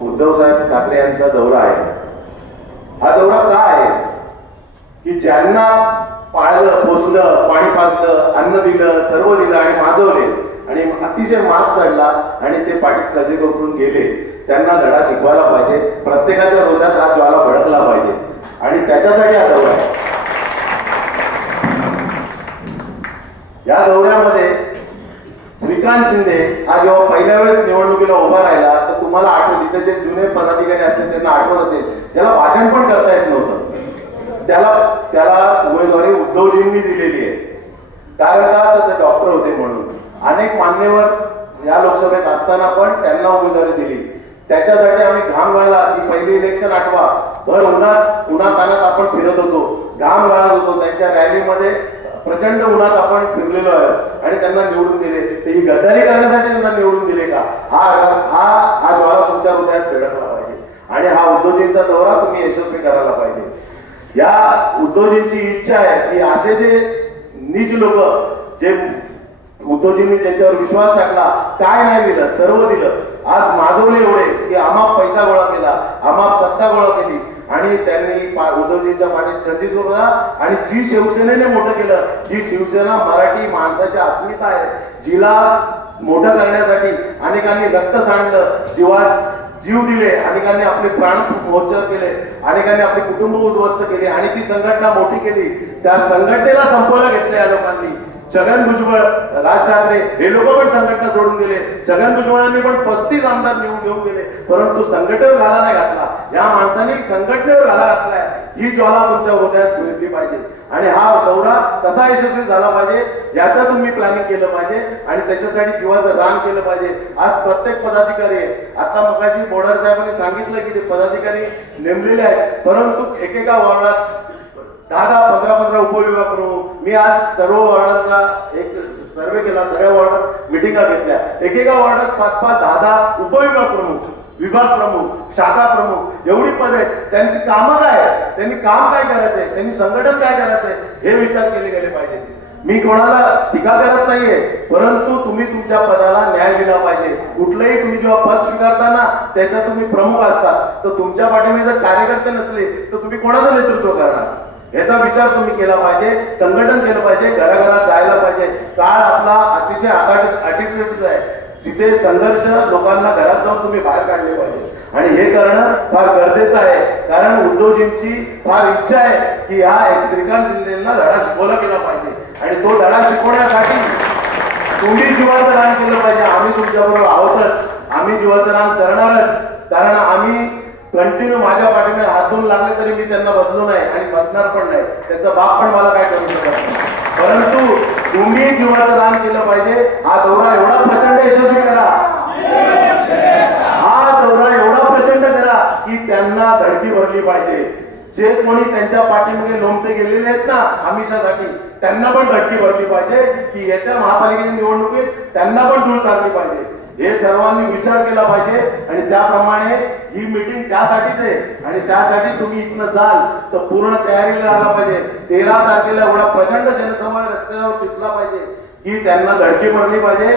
उद्धवसाहेब ठाकरे यांचा दौरा आहे. हा दौरा का आहे? की ज्यांना पाळलं पोसलं पाणी पाजलं अन्न दिलं सर्व दिलं आणि माजवले आणि अतिशय माग चढला आणि ते पाठीत खजे करून गेले त्यांना धडा शिकवायला पाहिजे. प्रत्येकाच्या हृदयात हा ज्वाला भडकला पाहिजे. आणि त्याच्यासाठी हा दौरा आहे. या दौऱ्यामध्ये श्रीकांत शिंदे हा जेव्हा पहिल्या वेळेस निवडणुकीला उभा राहिला तुम्हाला आठवत तिथे जे जुने पदाधिकारी असतील त्यांना आठवत असेल त्याला भाषण पण करता येत नव्हतं. त्याला त्याला उमेदवारी उद्धवजींनी दिलेली आहे. कारण का? तर ते डॉक्टर होते म्हणून. अनेक मान्यवर या लोकसभेत असताना पण त्यांना उमेदवारी दिली. त्याच्यासाठी आम्ही घाम गाळला. की पहिली इलेक्शन आठवा. भर उन्हात उन्हातानात आपण फिरत होतो. घाम गाळत होतो. त्यांच्या रॅलीमध्ये प्रचंड उन्हात आपण फिरलेलो आहे आणि त्यांना निवडून दिले. ते ही गद्दारी करण्यासाठी त्यांना निवडून दिले का? हा हा हा ज्वाला तुमच्या हृदयात फेडकला पाहिजे. आणि हा उद्योजींचा दौरा तुम्ही यशस्वी करायला पाहिजे. या उद्योजींची इच्छा आहे की असे जे निज लोक जे उद्योजींनी ज्यांच्यावर विश्वास टाकला काय नाही दिलं सर्व दिलं. आज माजवले एवढे की आम्हा पैसा गोळा केला आमाप सत्ता गोळा केली आणि त्यांनी उद्धवजींच्या पाठीस कधी सोडला आणि जी शिवसेनेने मोठं केलं जी शिवसेना मराठी माणसाची अस्मिता आहे जिला मोठं करण्यासाठी अनेकांनी रक्त सांडलं जीवा जीव दिले अनेकांनी आपले प्राण मोर्चा केले अनेकांनी आपले कुटुंब उद्ध्वस्त केले आणि ती संघटना मोठी केली. त्या संघटनेला संपवायला घेतलं या लोकांनी. छगन भुजबळ राज ठाकरे हे लोक पण संघटना सोडून गेले. छगन भुजबळांनी पण पस्तीस आमदार निवडून घेऊन गेले. परंतु संघटनेवर घाला नाही घातला. या माणसाने संघटनेवर घाला घातलाय. ही ज्वाला तुमच्या हृदयात मिळली पाहिजे. आणि हा दौरा कसा यशस्वी झाला पाहिजे याचं तुम्ही प्लॅनिंग केलं पाहिजे. आणि त्याच्यासाठी जीवाचं रान केलं पाहिजे. आज प्रत्येक पदाधिकारी आहे. आता मगाशी बोर्डर साहेबांनी सांगितलं की ते पदाधिकारी नेमलेले आहेत. परंतु एकेका वॉर्डात दहा दहा पंधरा पंधरा मी आज सर्व वॉर्डाचा एक सर्वे केला सगळ्या वॉर्डात मिटिंगा घेतल्या. एकेका वॉर्डात पाच पाच दहा दहा उपविभाग प्रमुख विभाग प्रमुख शाखा प्रमुख एवढी पद. आहेत त्यांची कामं काय आहेत? त्यांनी काम काय करायचंय? त्यांनी संघटन काय करायचंय? हे विचार केले गेले पाहिजे. मी कोणाला टीका करत नाहीये परंतु तुम्ही तुमच्या पदाला न्याय दिला पाहिजे. कुठलंही तुम्ही जेव्हा पद स्वीकारताना त्याचा तुम्ही प्रमुख असता तर तुमच्या पाठीमध्ये जर कार्यकर्ते नसले तर तुम्ही कोणाचं नेतृत्व करणार? याचा विचार तुम्ही केला पाहिजे संघटन केलं पाहिजे घराघरात जायला पाहिजे. काळ आपला अतिशय अटीच आहे. जिथे संघर्ष लोकांना घरात जाऊन तुम्ही बाहेर काढले पाहिजे. आणि हे करणं फार गरजेचं आहे. कारण उद्धवजींची फार इच्छा आहे की ह्या एक श्रीकांत शिंदेना धडा शिकवला गेला पाहिजे. आणि तो धडा शिकवण्यासाठी तुम्ही जीवाचं रान केलं पाहिजे. आम्ही तुमच्याबरोबर आहोतच. आम्ही जीवाचं करणारच. कारण आम्ही कंटिन्यू माझ्या लागले तरी मी त्यांना बदलू नाही आणि बदलणार पण नाही. त्यांचा बाप पण मला काय करू शकत नाही. परंतु तुम्ही जीवाचं रान केलं पाहिजे. हा दौरा एवढा प्रचंड यशस्वी करा. हा दौरा एवढा प्रचंड करा की त्यांना धडकी भरली पाहिजे. जे कोणी त्यांच्या पाठीमध्ये लोंबते गेलेले आहेत ना आमिषासाठी त्यांना पण धडकी भरली पाहिजे की येत्या महापालिकेच्या निवडणुकीत त्यांना पण धूळ चालली पाहिजे. हे सर्वांनी विचार केला पाहिजे आणि त्याप्रमाणे ही मीटिंग त्यासाठीच आहे. आणि त्यासाठी तुम्ही इथनं जाल तर पूर्ण तयारीला आला पाहिजे. तेरा तारखेला एवढा प्रचंड जनसमूह रस्त्यावर दिसला पाहिजे की त्यांना धडकी भरली पाहिजे.